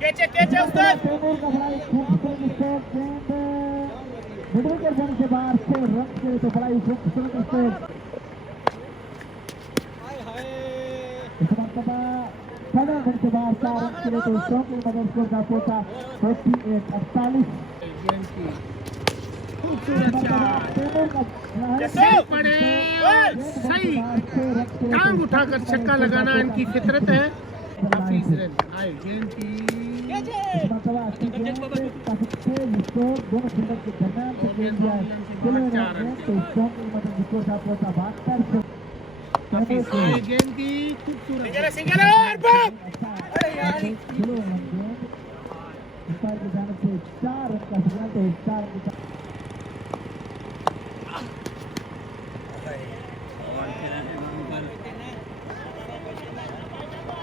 Cache उस्ताद। Midwicket जाने के बाद से रन के तो बड़ा ही खूबसूरत स्ट्रोक। इस मरतबा 7 रन के बाद 4 रन के लिए तो स्ट्रोक की मदद स्कोर का पहुंचा 48-48। सही टांग उठाकर छक्का लगाना इनकी फितरत है। हाफिज रन आए गेंद की दोनों फील्डर के दरमियान से खेल दिया है। तो स्ट्रोक की मदद स्कोर का पहुंचा 72। गेंद की खूबसूरत सिंगल और बम। की जाने से 4 रन का सिग्नल तो 4 रन